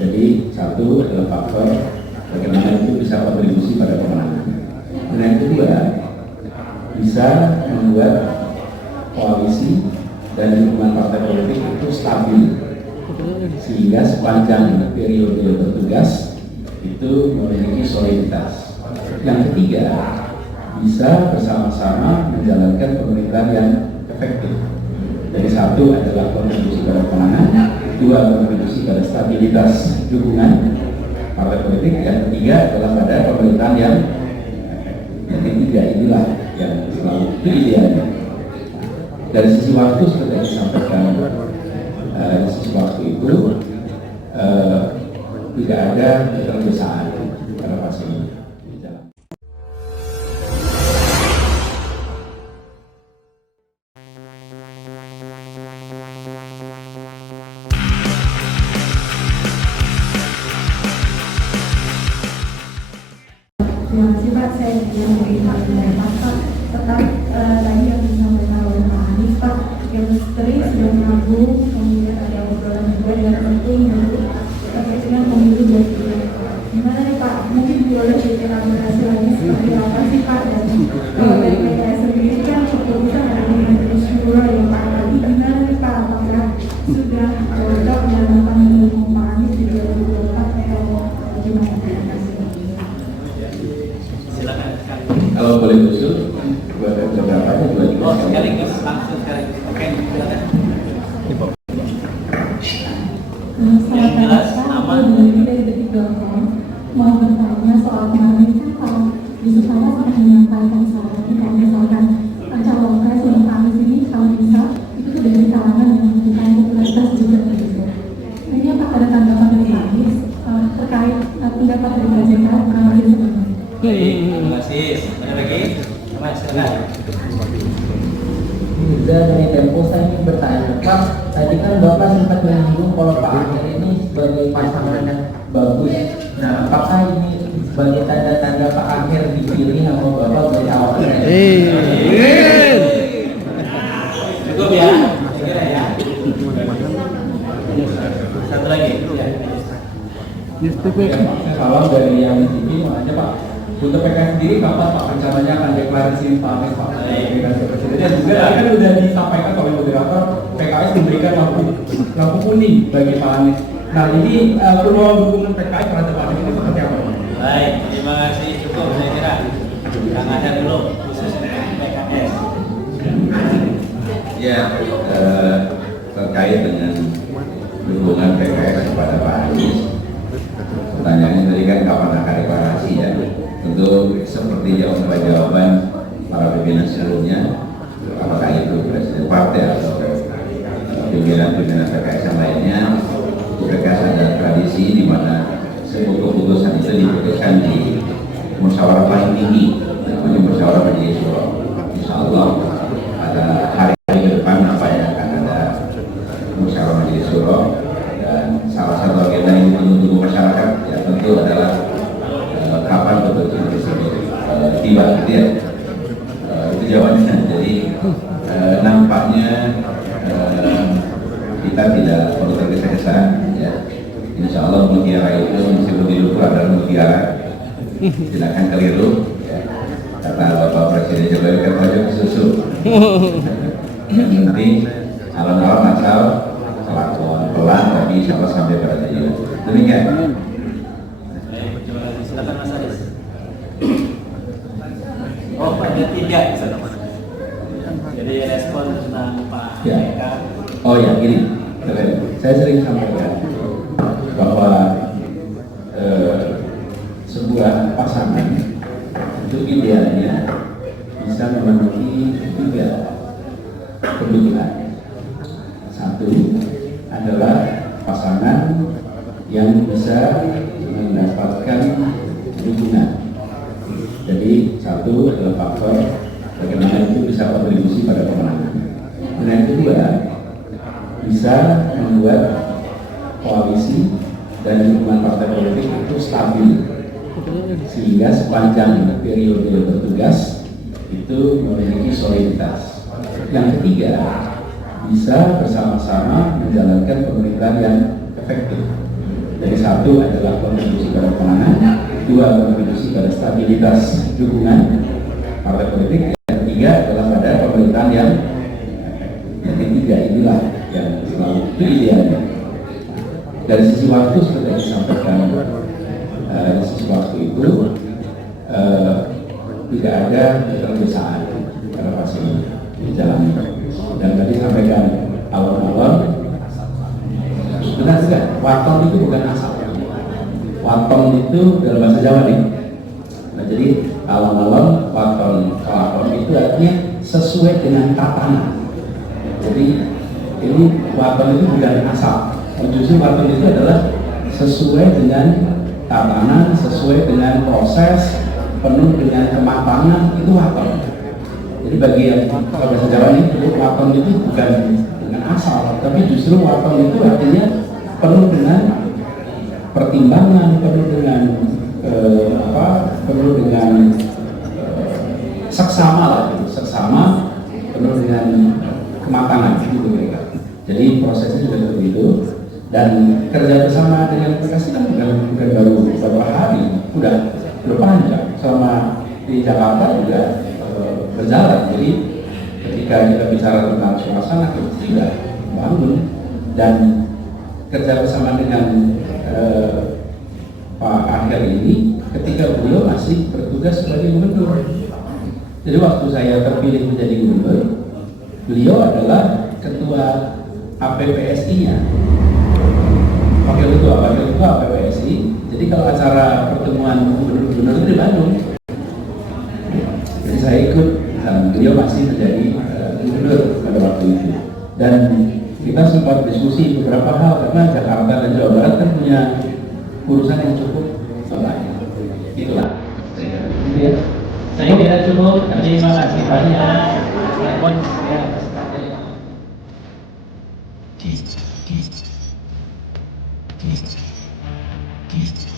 Jadi satu adalah faktor bagaimana itu bisa kontribusi pada pemenangan. Dan yang kedua, bisa membuat koalisi dan dukungan partai politik itu stabil, sehingga sepanjang periode bertugas itu memiliki soliditas. Yang ketiga, bisa bersama-sama menjalankan pemerintahan yang efektif. Jadi satu adalah kontribusi pada pemenangan, dua kontribusi pada stabilitas dukungan partai politik, yang ketiga adalah pada pemerintahan yang ketiga inilah yang selalu itu idealnya. Dari sisi waktu seperti yang disampaikan, dari sisi waktu itu tidak ada ketergesaan pada fase ini. Terima kasih Pak, saya yang melihat dari Pak tetap tadi yang disampaikan oleh Pak Anies Pak, chemistry sudah menabung, kemudian ada obrolan juga dengan penting terkait dengan pemilu 2024. Gimana nih Pak, mungkin boleh dikira hasilnya seperti apa sih Pak, dan kalau dari PKS sendiri kan keputusan ada di Majelis Syuro yang Pak tadi, gimana nih Pak, apakah sudah cocok dan akan mendukung Pak Anies di 2024 atau gimana? Kalau boleh usul, buat beberapa aja dua tiga. Oh, sekaligus langsung sekaligus. Oke, silakan. Yang jelas nama dari detik.com mau bertanya soal kemarin kan Pak Yusuf Kala sudah menyampaikan soalnya kalau misalkan cawapres yang Pak Anies ini kalau bisa itu tuh dari kalangan yang membutuhkan popularitas juga gitu. Ini apa ada tanggapan dari Pak Anies terkait pendapat dari KJK kemarin sebelumnya? Terima kasih. Ada lagi? Mas, silakan. Juga dari Tempo saya ingin bertanya, Pak, tadi kan Bapak sempat menyinggung kalau Pak Amir ini sebagai pasangan yang bagus. Nah, apakah ini sebagai tanda-tanda Pak Amir dipilih sama Bapak dari awal? Cukup ya, kira ya. Satu lagi. Ya. Salam dari yang TV, makanya Pak. Untuk PKS sendiri kapan Pak rencananya akan deklarasi Pak Anies Pak sebagai presiden? Dan juga tadi kan sudah disampaikan oleh moderator PKS memberikan lampu kuning bagi Pak Anies. Nah, jadi peluang dukungan PKS terhadap Pak Anies ini seperti apa? Baik, terima kasih. Cukup saya kira. Yang ada dulu khusus PKS. Ya, terkait dengan dukungan PKS kepada Pak Anies, pertanyaannya tadi kan kapan akan deklarasi ya? Tentu seperti jawaban para pimpinan sebelumnya, apakah itu presiden partai atau pimpinan PKS yang lainnya, itu PKS ada tradisi di mana sebuah keputusan itu diputuskan di musyawarah paling tinggi, namanya musyawarah Majelis Syuro. Insya Allah pada hari-hari ke depan apa yang akan ada musyawarah Majelis Syuro, dan salah satu agenda yang ditunggu masyarakat ya tentu adalah kapan betul-betul tersebut tiba gitu ya. Itu jawabannya. Jadi nampaknya kita tidak perlu tergesa-gesa ya. Insya Allah mutiara itu meskipun dilukur adalah mutiara, silakan keliru ya. Kata Bapak Presiden Jokowi kan wajib susu. Yang penting alam-alam asal kelakuan pelan tapi insya Allah sampai pada tujuan. Demikian. Silakan Mas Aris. Oh, ada tiga. Jadi respon tentang Pak Ya. JK. Oh ya, gini. Saya sering sampaikan bahwa sebuah pasangan itu idealnya bisa memenuhi tiga kebutuhan. Satu adalah pasangan yang bisa mendapatkan dukungan. Jadi satu adalah faktor bagaimana itu bisa kontribusi pada pemenangan. Dan yang kedua, bisa membuat koalisi dan dukungan partai politik itu stabil, sehingga sepanjang periode bertugas itu memiliki soliditas. Yang ketiga, bisa bersama-sama menjalankan pemerintahan yang efektif. Jadi satu adalah kontribusi pada pemenangan, dua kontribusi pada stabilitas dukungan partai politik, yang ketiga adalah pada pemerintahan yang ketiga inilah yang selalu itu idealnya. Dari sisi waktu seperti yang disampaikan, dari sisi waktu itu tidak ada ketergesaan pada fase jalan. Dan tadi sampaikan awal-awal benar juga, waton itu bukan asal. Waton itu dalam bahasa Jawa nih. Nah, jadi alon-alon, waton itu artinya sesuai dengan tatanan. Jadi ini waton itu bukan asal. Justru waton itu adalah sesuai dengan tatanan, sesuai dengan proses, penuh dengan kematangan, itu waton. Jadi bagi yang bahasa Jawa ini, waton itu bukan asal, tapi justru waton itu artinya penuh dengan pertimbangan, penuh dengan penuh dengan seksama lah, gitu. Seksama, penuh dengan kematangan gitu mereka. Jadi prosesnya juga seperti itu. Dan kerja bersama dengan PKS kan bukan baru beberapa hari, udah panjang. Selama di Jakarta juga berjalan. Jadi ketika kita bicara tentang suasana itu tidak bangun, dan kerja bersama dengan Pak Akhir ini ketika beliau masih bertugas sebagai gubernur. Jadi waktu saya terpilih menjadi gubernur, beliau adalah ketua APPSI-nya, wakil ketua APPSI. Jadi kalau acara pertemuan gubernur-gubernur itu di Bandung, jadi saya ikut dan beliau masih menjadi gubernur pada waktu itu. Dan kita sempat diskusi beberapa hal karena Jakarta dan Jawa Barat kan punya urusan yang cukup banyak. Itulah. Saya kira cukup. Terima kasih banyak. Peace.